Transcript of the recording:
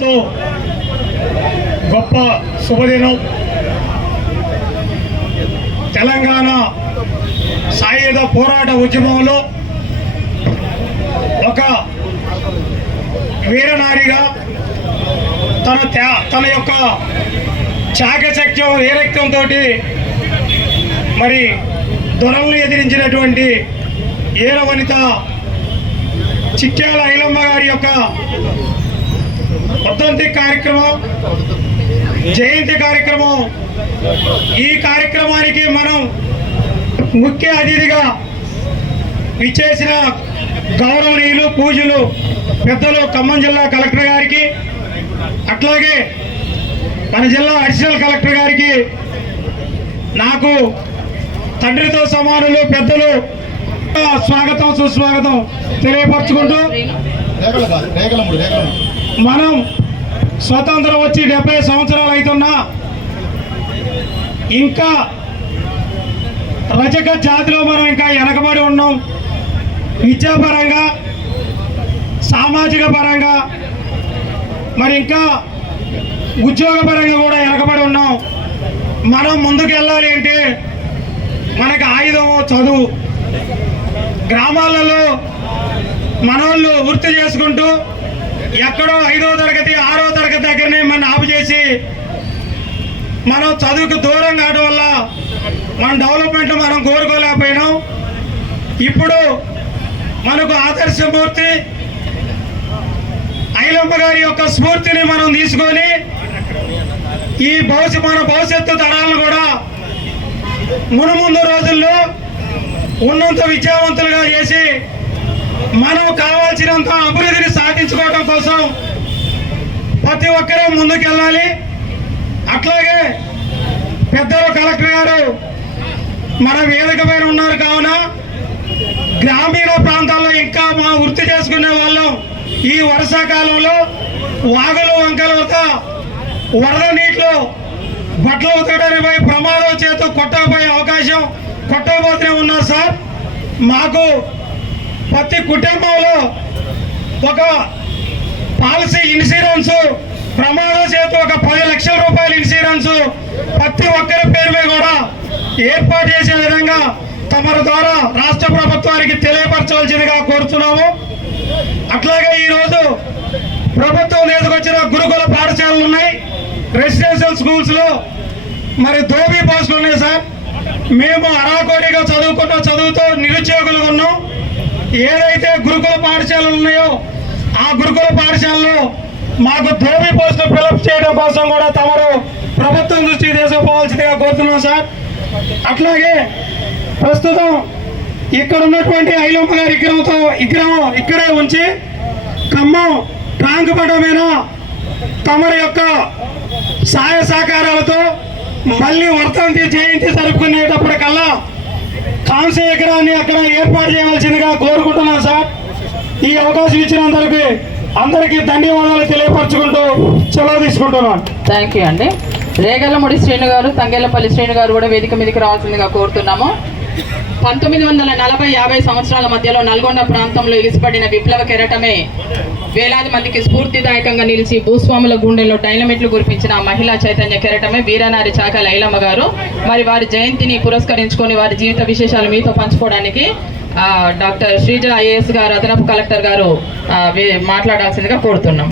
ఎంతో గొప్ప శుభదినం. తెలంగాణ సాయుధ పోరాట ఉద్యమంలో ఒక వీరనారిగా తన తన యొక్క చాకచక్యం వీరక్తంతో మరి దొరలను ఎదిరించినటువంటి ఏర వనిత చిట్యాల ఐలమ్మ గారి యొక్క వర్ధంతి కార్యక్రమం జయంతి కార్యక్రమం. ఈ కార్యక్రమానికి మనం ముఖ్య అతిథిగా ఇచ్చేసిన గౌరవనీయులు పూజలు పెద్దలు ఖమ్మం జిల్లా కలెక్టర్ గారికి అట్లాగే మన జిల్లా అడిషనల్ కలెక్టర్ గారికి నాకు తండ్రితో సమానులు పెద్దలు స్వాగతం సుస్వాగతం తెలియపరచుకుంటూ మనం స్వతంత్రం వచ్చి డెబ్బై సంవత్సరాలు అవుతున్నా ఇంకా రజక జాతిలో మనం ఇంకా వెనకబడి ఉన్నాం. విద్యాపరంగా సామాజిక పరంగా మరి ఇంకా ఉద్యోగపరంగా కూడా వెనకబడి ఉన్నాం. మనం ముందుకు వెళ్ళాలి అంటే మనకు ఆయుధం చదువు. గ్రామాలలో మనోళ్ళు వృత్తి చేసుకుంటూ ఎక్కడో ఐదో తరగతి దగ్గరనే మన ఆపు చేసి మనం చదువుకు దూరం కావడం వల్ల మన డెవలప్మెంట్ మనం కోరుకోలేకపోయినాం. ఇప్పుడు మనకు ఆదర్శమూర్తి ఐలమ్మ గారి యొక్క స్ఫూర్తిని మనం తీసుకొని ఈ భవిష్యత్ మన భవిష్యత్తు తరాలను కూడా మునుముందు రోజుల్లో ఉన్నంత విద్యావంతులుగా చేసి మనం కావాల్సినంత అభివృద్ధిని సాధించుకోవడం కోసం ప్రతి ఒక్కరూ ముందుకెళ్ళాలి. అట్లాగే పెద్దలు కలెక్టర్ గారు మన వేదిక పైన ఉన్నారు కావున గ్రామీణ ప్రాంతాల్లో ఇంకా మా వృత్తి చేసుకునే వాళ్ళం ఈ వర్షాకాలంలో వాగులు వంకల వద్ద వరద నీటిలో బట్టలు ఉతకడానికి ప్రమాదం చేత కొట్టకపోయే అవకాశం కొట్టకపోతూనే ఉన్నారు సార్. మాకు ప్రతి కుటుంబంలో ఒక పాలసీ ఇన్సూరెన్సు ప్రమాదం చేత ఒక పది లక్షల రూపాయల ఇన్సూరెన్స్ ప్రతి ఒక్కరి పేరు మీద కూడా ఏర్పాటు చేసే విధంగా తమ ద్వారా రాష్ట్ర ప్రభుత్వానికి తెలియపరచవలసిందిగా కోరుతున్నాము అట్లాగే ఈరోజు ప్రభుత్వం ఎదుకొచ్చిన గురుకుల పాఠశాలలు ఉన్నాయి. రెసిడెన్షియల్ స్కూల్స్లో మరి ధోబీ పోస్టులు ఉన్నాయి సార్. మేము అరాకోడిగా చదువుకున్న చదువుతో నిరుద్యోగులు ఉన్నాం. ఏదైతే గురుకుల పాఠశాలలు ఉన్నాయో ఆ గురుకుల పాఠశాలలో మాకు ధోబీ పోస్టులు ఫిలప్ చేయడం కోసం కూడా తమరు ప్రభుత్వం దృష్టికి తీసుకుపోవాల్సిందిగా కోరుతున్నాం సార్. అట్లాగే ప్రస్తుతం ఇక్కడ ఉన్నటువంటి ఐలమ్మ గారి విగ్రహంతో విగ్రహం ఇక్కడే ఉంచి ఖమ్మం ట్రాంక్ పడమైన మీద తమరి యొక్క సహాయ సహకారాలతో మళ్ళీ వర్తంతి జయంతి జరుపుకునేటప్పటికల్లా కాంస్య విగ్రహాన్ని అక్కడ ఏర్పాటు చేయవలసిందిగా కోరుకుంటున్నాను సార్. ఈ అవకాశం ఇచ్చినందరికీ అందరికీ ధన్యవాదాలు తెలియపరచుకుంటూ సెలవు తీసుకుంటున్నాను. థ్యాంక్ యూ అండి. రేగలముడి శ్రీను గారు తంగేలపల్లి శ్రీను గారు కూడా వేదిక మీదకి రావాల్సిందిగా కోరుతున్నాము. పంతొమ్మిది వందల నలభై యాభై సంవత్సరాల మధ్యలో నల్గొండ ప్రాంతంలో ఎగిసిపడిన విప్లవ కెరటమే వేలాది మందికి స్ఫూర్తిదాయకంగా నిలిచి భూస్వాముల గుండెల్లో డైనమిట్లు కురిపించిన మహిళా చైతన్య కెరటమే వీరనారి చాక లైలమ్మ గారు. మరి వారి జయంతిని పురస్కరించుకొని వారి జీవిత విశేషాలు మీతో పంచుకోవడానికి డాక్టర్ శ్రీజ ఐఏఎస్ గారు అదనపు కలెక్టర్ గారు మాట్లాడాల్సిందిగా కోరుతున్నాం.